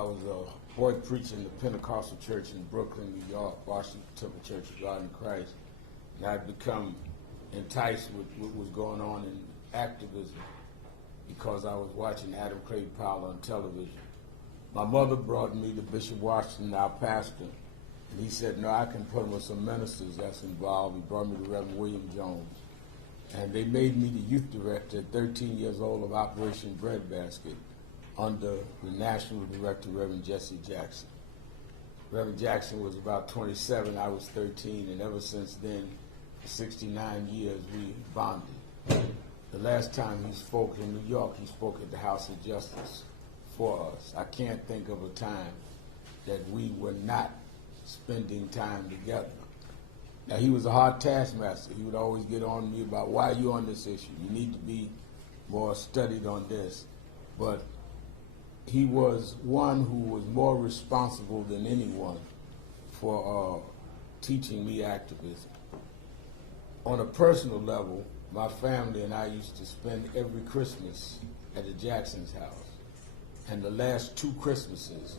I was a boy preacher in the Pentecostal church in Brooklyn, New York, Washington Temple Church of God in Christ. And I'd become enticed with what was going on in activism because I was watching Adam Clay Powell on television. My mother brought me to Bishop Washington, our pastor, and he said, no, I can put him with some ministers that's involved. He brought me to Reverend William Jones. And they made me the youth director at 13 years old of Operation Breadbasket under the national director, Reverend Jesse Jackson. Reverend Jackson was about 27, I was 13, and ever since then, for 69 years, we bonded. The last time he spoke in New York, he spoke at the House of Justice for us. I can't think of a time that we were not spending time together. Now, he was a hard taskmaster. He would always get on me about, why are you on this issue? You need to be more studied on this. But he was one who was more responsible than anyone for teaching me activism. On a personal level, my family and I used to spend every Christmas at the Jackson's house. And the last two Christmases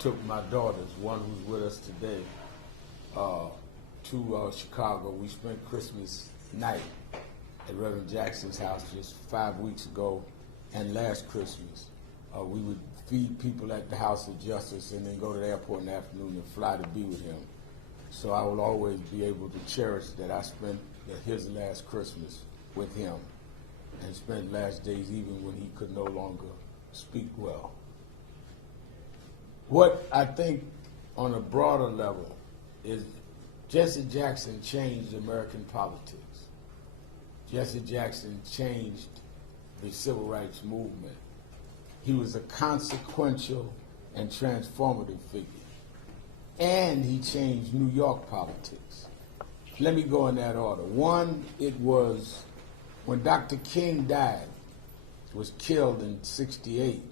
took my daughters, one who's with us today, to Chicago. We spent Christmas night at Reverend Jackson's house just 5 weeks ago, and last Christmas. We would feed people at the House of Justice and then go to the airport in the afternoon and fly to be with him. So I will always be able to cherish that I spent his last Christmas with him and spent last days even when he could no longer speak well. What I think on a broader level is Jesse Jackson changed American politics. Jesse Jackson changed the civil rights movement. He was a consequential and transformative figure. And he changed New York politics. Let me go in that order. One, it was when Dr. King died, was killed in '68,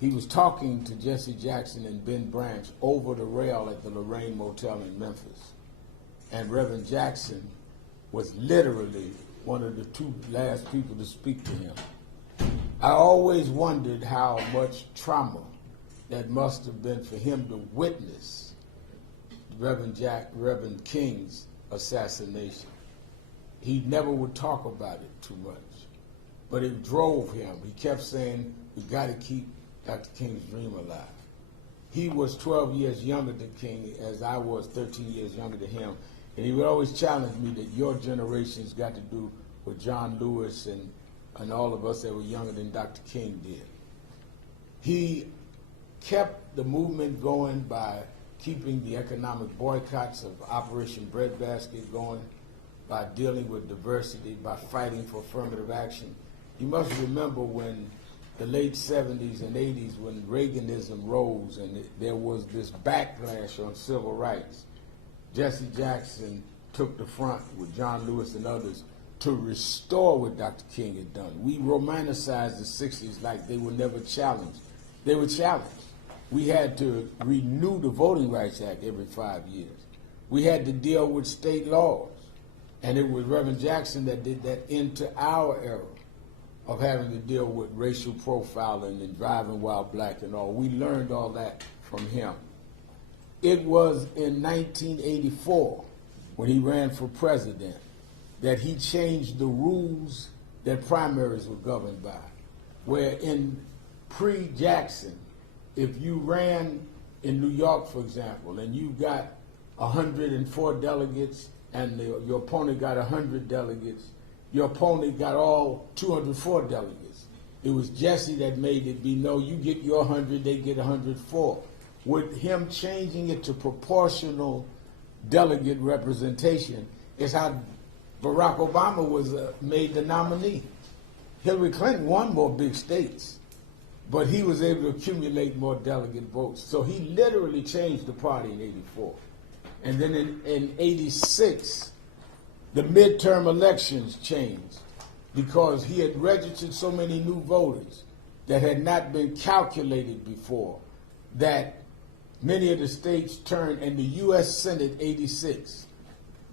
he was talking to Jesse Jackson and Ben Branch over the rail at the Lorraine Motel in Memphis. And Reverend Jackson was literally one of the two last people to speak to him. I always wondered how much trauma that must have been for him to witness Reverend King's assassination. He never would talk about it too much, but it drove him. He kept saying, we got to keep Dr. King's dream alive. He was 12 years younger than King, as I was 13 years younger than him, and he would always challenge me that your generation's got to do what John Lewis and all of us that were younger than Dr. King did. He kept the movement going by keeping the economic boycotts of Operation Breadbasket going, by dealing with diversity, by fighting for affirmative action. You must remember when the late 70s and 80s, when Reaganism rose and there was this backlash on civil rights, Jesse Jackson took the front with John Lewis and others to restore what Dr. King had done. We romanticized the 60s like they were never challenged. They were challenged. We had to renew the Voting Rights Act every 5 years. We had to deal with state laws. And it was Reverend Jackson that did that into our era of having to deal with racial profiling and driving while black and all. We learned all that from him. It was in 1984, when he ran for president, that he changed the rules that primaries were governed by, where in pre-Jackson, if you ran in New York, for example, and you got 104 delegates and your opponent got 100 delegates, your opponent got all 204 delegates. It was Jesse that made it be, no, you get your 100, they get 104. With him changing it to proportional delegate representation is how Barack Obama was made the nominee. Hillary Clinton won more big states, but he was able to accumulate more delegate votes. So he literally changed the party in '84. And then in '86, the midterm elections changed because he had registered so many new voters that had not been calculated before, that many of the states turned, and the U.S. Senate '86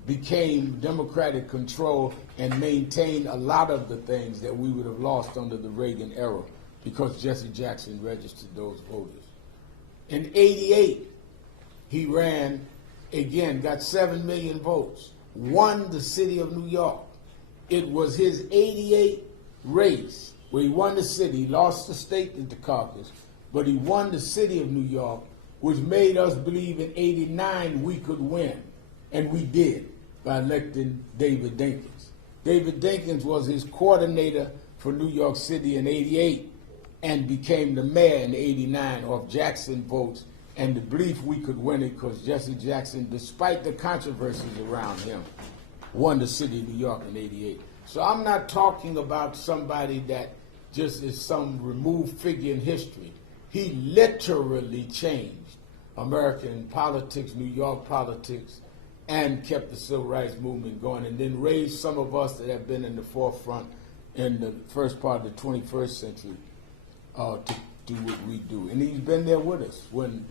became Democratic control and maintained a lot of the things that we would have lost under the Reagan era because Jesse Jackson registered those voters. In '88, he ran again, got 7 million votes, won the city of New York. It was his '88 race where he won the city, lost the state in the caucus, but he won the city of New York, which made us believe in '89 we could win. And we did by electing David Dinkins. David Dinkins was his coordinator for New York City in '88 and became the mayor in '89 off Jackson votes and the belief we could win it because Jesse Jackson, despite the controversies around him, won the city of New York in '88. So I'm not talking about somebody that just is some removed figure in history. He literally changed American politics, New York politics, and kept the civil rights movement going, and then raised some of us that have been in the forefront in the first part of the 21st century to do what we do. And he's been there with us. When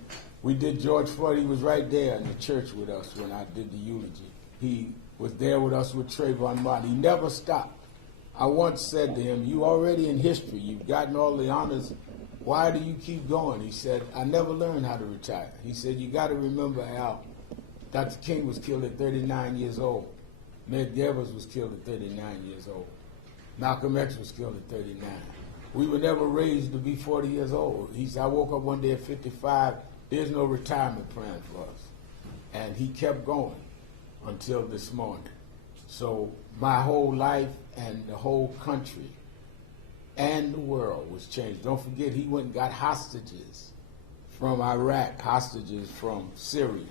we did George Floyd, he was right there in the church with us when I did the eulogy. He was there with us with Trayvon Martin. He never stopped. I once said to him, "You already in history. You've gotten all the honors. Why do you keep going?" He said, "I never learned how to retire." He said, "You got to remember, Al, Dr. King was killed at 39 years old. Medgar Evers was killed at 39 years old. Malcolm X was killed at 39. We were never raised to be 40 years old." He said, "I woke up one day at 55. There's no retirement plan for us." And he kept going until this morning. So my whole life and the whole country and the world was changed. Don't forget, he went and got hostages from Iraq, hostages from Syria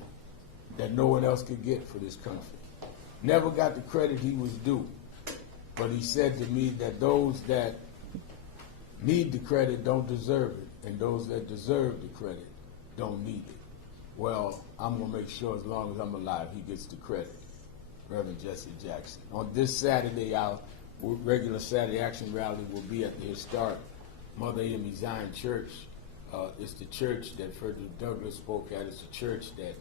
that no one else could get for this country. Never got the credit he was due. But he said to me that those that need the credit don't deserve it, and those that deserve the credit don't need it. Well, I'm going to make sure as long as I'm alive, he gets the credit. Reverend Jesse Jackson. On this Saturday, our regular Saturday Action Rally will be at the historic Mother Amy Zion Church. It's the church that Frederick Douglass spoke at. It's the church that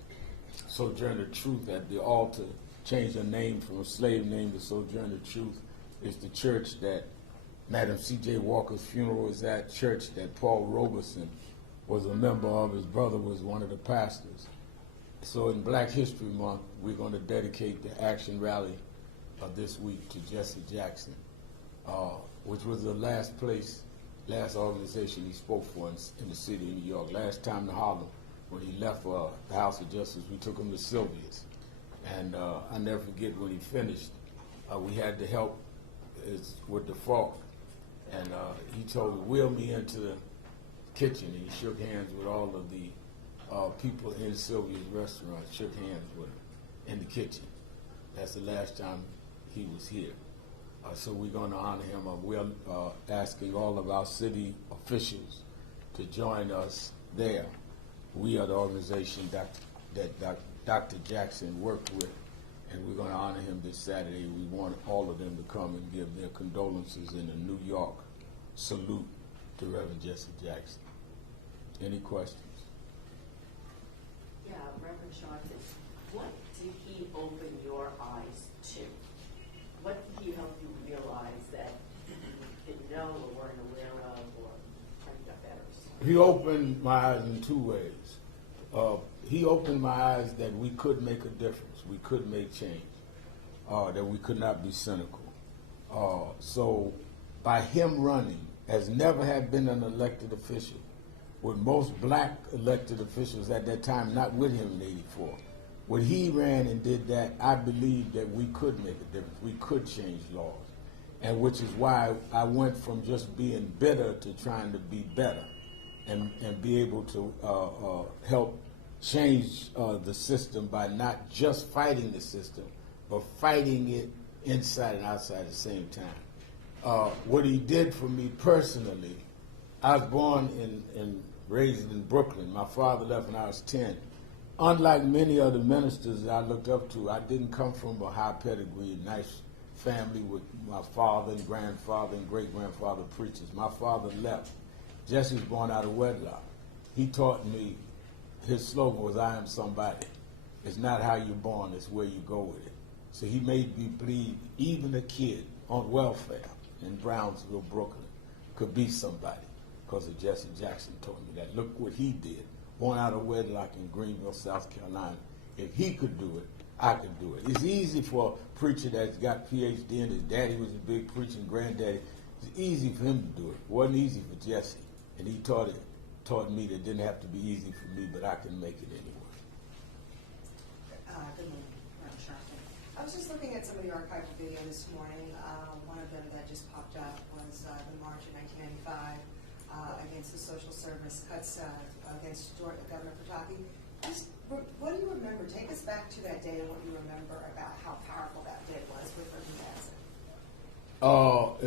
Sojourner Truth at the altar changed her name from a slave name to Sojourner Truth. It's the church that Madam C.J. Walker's funeral is at, church that Paul Robeson was a member of. His brother was one of the pastors. So in Black History Month, we're going to dedicate the action rally this week to Jesse Jackson, which was the last organization he spoke for in the city of New York. Last time in Harlem, when he left the House of Justice, we took him to Sylvia's. And I never forget when he finished, we had to help with the fork. And he told me, "Wheel me into the kitchen." And he shook hands with all of the people in Sylvia's restaurant, shook hands with him in the kitchen. That's the last time he was here. So we're going to honor him. We're asking all of our city officials to join us there. We are the organization that Dr. Jackson worked with, and we're going to honor him this Saturday. We want all of them to come and give their condolences in a New York salute to Reverend Jesse Jackson. Any questions? Yeah, Reverend Sharpton, what did he open your eyes to? What did he help you realize that you didn't know or weren't aware of, or trying to get better? He opened my eyes in two ways. He opened my eyes that we could make a difference, we could make change, that we could not be cynical. So by him running, as never had been an elected official, with most black elected officials at that time not with him in '84. When he ran and did that, I believed that we could make a difference. We could change laws. And which is why I went from just being bitter to trying to be better and be able to help change the system by not just fighting the system, but fighting it inside and outside at the same time. What he did for me personally, I was born and raised in Brooklyn. My father left when I was 10. Unlike many other ministers that I looked up to, I didn't come from a high pedigree, nice family with my father and grandfather and great-grandfather preachers. My father left. Jesse was born out of wedlock. He taught me, his slogan was, "I am somebody." It's not how you're born, it's where you go with it. So he made me believe even a kid on welfare in Brownsville, Brooklyn, could be somebody because of Jesse Jackson told me that. Look what he did. born out of wedlock in Greenville, South Carolina. If he could do it, I could do it. It's easy for a preacher that's got PhD and his daddy was a big preacher and granddaddy. It's easy for him to do it. It wasn't easy for Jesse. And he taught me that it didn't have to be easy for me, but I can make it anyway. Good morning, Madam Sharpton. I was just looking at some of the archived video this morning. One of them that just popped up was the March of 1995 against the social service cuts against Governor Pataki. What do you remember? Take us back to that day and what you remember about how powerful that day was with Reverend Jackson.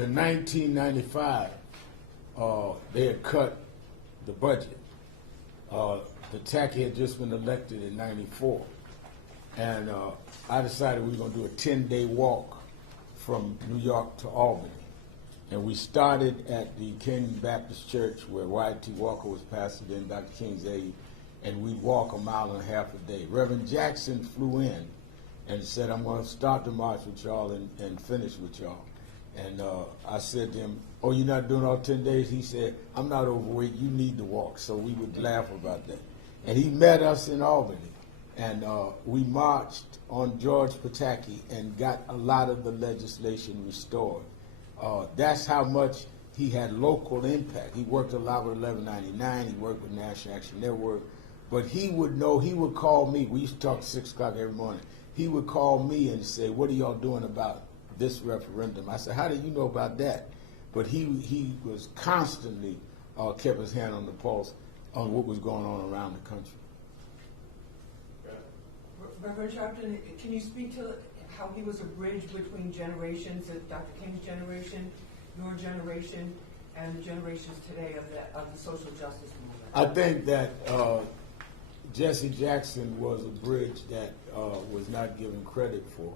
In 1995, they had cut the budget. Pataki had just been elected in 94. And I decided we were going to do a 10-day walk from New York to Albany. And we started at the King Baptist Church where Wyatt T. Walker was pastor, then Dr. King's aide, and we'd walk 1.5 miles a day. Reverend Jackson flew in and said, I'm going to start the march with y'all and finish with y'all. And I said to him, oh, you're not doing all 10 days? He said, I'm not overweight, you need to walk. So we would laugh about that. And he met us in Albany. And we marched on George Pataki and got a lot of the legislation restored. That's how much he had local impact. He worked a lot with 1199. He worked with National Action Network. But he would know, he would call me. We used to talk at 6 o'clock every morning. He would call me and say, what are y'all doing about this referendum? I said, how do you know about that? But he was constantly kept his hand on the pulse on what was going on around the country. Reverend Sharpton, can you speak to how he was a bridge between generations, Dr. King's generation, your generation, and the generations today of the social justice movement? I think that Jesse Jackson was a bridge that was not given credit for.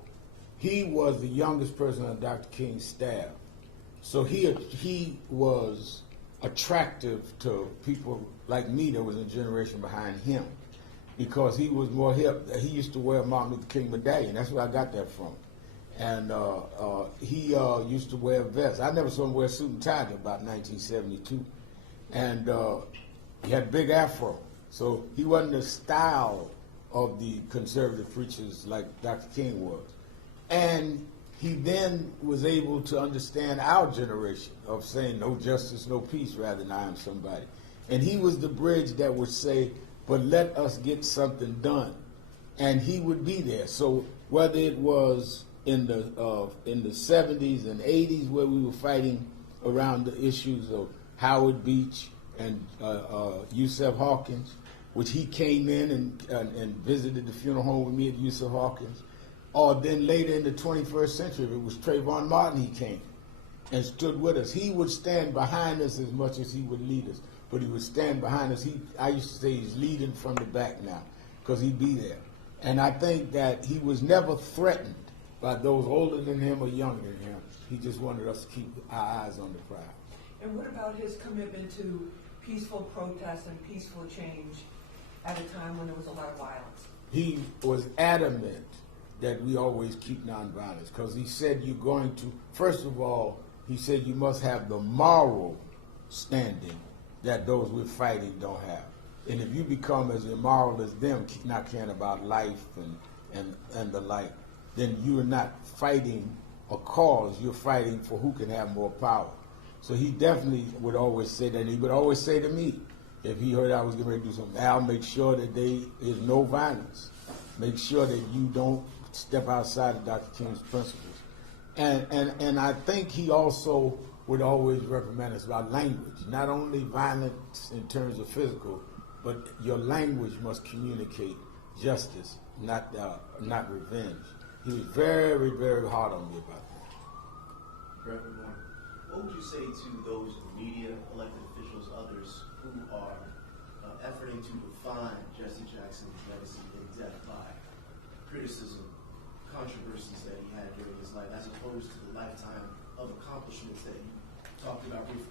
He was the youngest person on Dr. King's staff, so he was attractive to people like me that was a generation behind him, because he was more hip. He used to wear a Martin Luther King medallion. That's where I got that from. And he used to wear a vest. I never saw him wear a suit and tie until about 1972. And he had a big afro. So he wasn't the style of the conservative preachers like Dr. King was. And he then was able to understand our generation of saying no justice, no peace, rather than I am somebody. And he was the bridge that would say, but let us get something done. And he would be there. So whether it was in the 70s and 80s where we were fighting around the issues of Howard Beach and Yusef Hawkins, which he came in and visited the funeral home with me at Yusef Hawkins, or then later in the 21st century, if it was Trayvon Martin, he came and stood with us. He would stand behind us as much as he would lead us. But he would stand behind us. I used to say he's leading from the back now, because he'd be there. And I think that he was never threatened by those older than him or younger than him. He just wanted us to keep our eyes on the prize. And what about his commitment to peaceful protest and peaceful change at a time when there was a lot of violence? He was adamant that we always keep nonviolence, because he said you're going to, first of all, he said you must have the moral standing that those we're fighting don't have. And if you become as immoral as them, not caring about life and the like, then you are not fighting a cause, you're fighting for who can have more power. So he definitely would always say that, and he would always say to me, if he heard I was getting ready to do something, Al, make sure that there is no violence. Make sure that you don't step outside of Dr. King's principles. And I think he also would always reprimand us about language, not only violence in terms of physical, but your language must communicate justice, not revenge. He was very, very hard on me about that. Reverend Moore, what would you say to those media, elected officials, others who are efforting to define Jesse Jackson's legacy in depth by criticism, controversies that he had during his life, as opposed to the lifetime of accomplishments that you talked about briefly?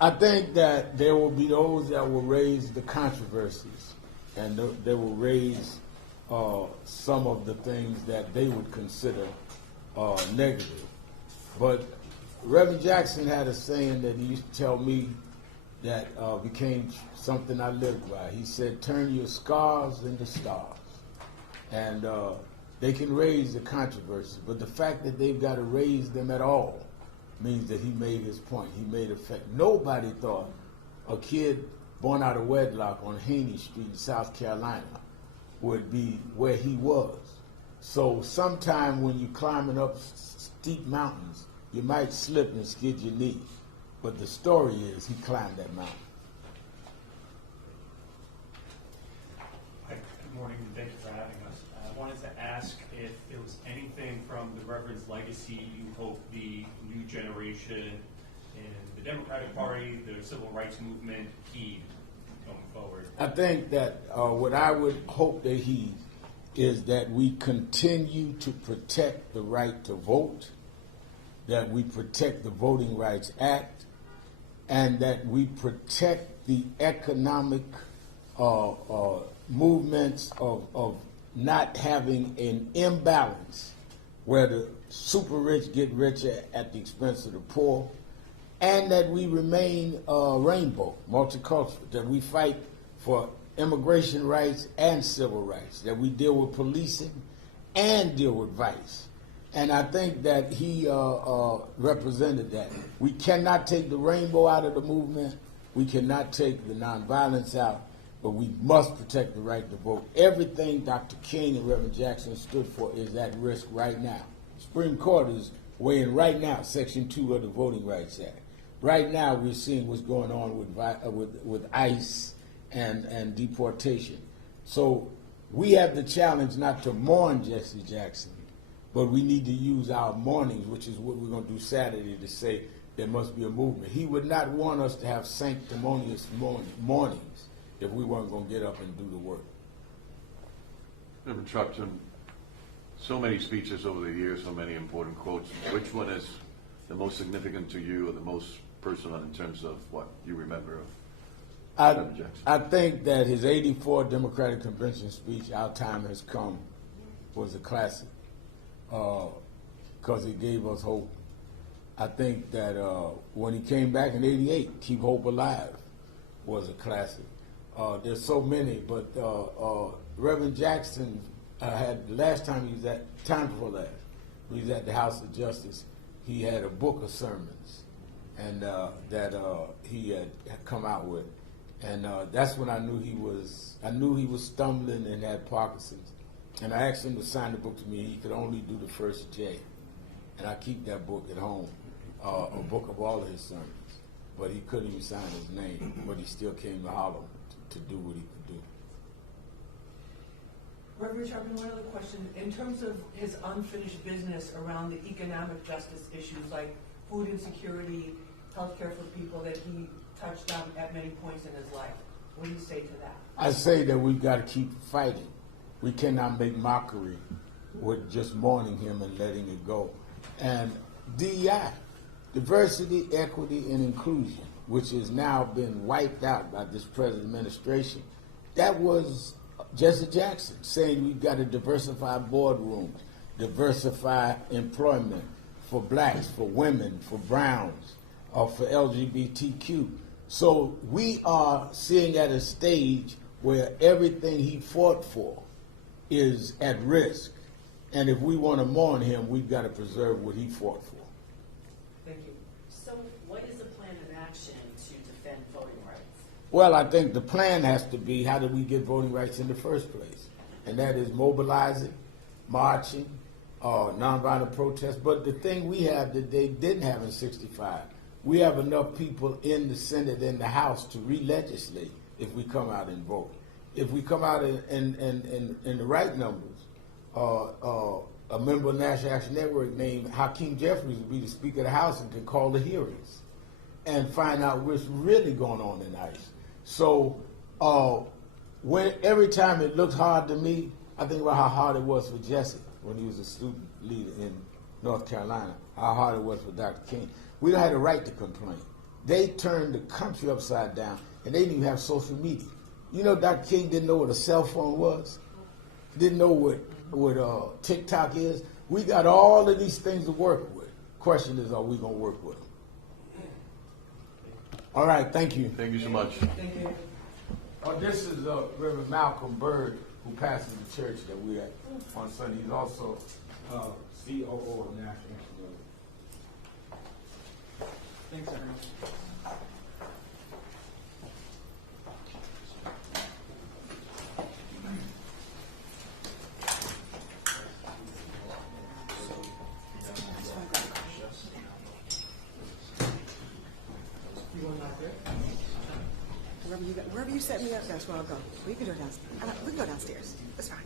I think that there will be those that will raise the controversies, and they will raise some of the things that they would consider negative. But Reverend Jackson had a saying that he used to tell me that became something I lived by. He said, turn your scars into stars. And they can raise the controversy, but the fact that they've got to raise them at all means that he made his point. He made effect. Nobody thought a kid born out of wedlock on Haney Street in South Carolina would be where he was. So sometime when you're climbing up steep mountains, you might slip and skid your knee. But the story is he climbed that mountain. Hi, good morning, and thank you for having us. I wanted to ask if there was anything from the Reverend's legacy you hope the new generation in the Democratic Party, the civil rights movement, heed going forward. I think that what I would hope that heed is that we continue to protect the right to vote, that we protect the Voting Rights Act, and that we protect the economic movements of not having an imbalance where the super rich get richer at the expense of the poor, and that we remain rainbow, multicultural, that we fight for immigration rights and civil rights, that we deal with policing and deal with vice. And I think that he represented that. We cannot take the rainbow out of the movement. We cannot take the nonviolence out, but we must protect the right to vote. Everything Dr. King and Reverend Jackson stood for is at risk right now. Supreme Court is weighing right now Section 2 of the Voting Rights Act. Right now we're seeing what's going on with ICE and deportation. So we have the challenge not to mourn Jesse Jackson, but we need to use our mournings, which is what we're going to do Saturday, to say there must be a movement. He would not want us to have sanctimonious mournings if we weren't going to get up and do the work. Reverend Sharpton, so many speeches over the years, so many important quotes. Which one is the most significant to you or the most personal in terms of what you remember of Reverend Jackson? I think that his 84 Democratic Convention speech, Our Time Has Come, was a classic because it gave us hope. I think that when he came back in 88, Keep Hope Alive was a classic. There's so many, but Reverend Jackson had, last time he was at, time before last, when he was at the House of Justice, he had a book of sermons and that he had come out with. And that's when I knew he was stumbling and had Parkinson's. And I asked him to sign the book to me. He could only do the first J. And I keep that book at home, a book of all of his sermons. But he couldn't even sign his name, but he still came to Harlem to do what he could do. Reverend Sharpton, one other question. In terms of his unfinished business around the economic justice issues like food insecurity, health care for people that he touched on at many points in his life, what do you say to that? I say that we've got to keep fighting. We cannot make mockery with just mourning him and letting it go. And DEI, diversity, equity, and inclusion, which has now been wiped out by this present administration, that was Jesse Jackson saying we've got to diversify boardrooms, diversify employment for blacks, for women, for browns, or for LGBTQ. So we are seeing at a stage where everything he fought for is at risk. And if we want to mourn him, we've got to preserve what he fought for. Thank you. So what is the plan of action to defend voting rights? Well, I think the plan has to be, how did we get voting rights in the first place? And that is mobilizing, marching, nonviolent protest. But the thing we have that they didn't have in 65, we have enough people in the Senate and the House to re-legislate if we come out and vote. If we come out in the right numbers, a member of the National Action Network named Hakeem Jeffries would be the Speaker of the House and can call the hearings and find out what's really going on in ICE. So every time it looks hard to me, I think about how hard it was for Jesse when he was a student leader in North Carolina, how hard it was for Dr. King. We don't have the right to complain. They turned the country upside down, and they didn't even have social media. You know, Dr. King didn't know what a cell phone was, didn't know what TikTok is. We got all of these things to work with. Question is, are we going to work with them? All right, thank you. Thank you so much. Thank you. Oh, this is Reverend Malcolm Bird, who pastors the church that we're at on Sunday. He's also COO of National Institute. Thanks, everyone. You going out there? Wherever you set me up, that's where I'll go. We can go downstairs. We can go downstairs. That's fine.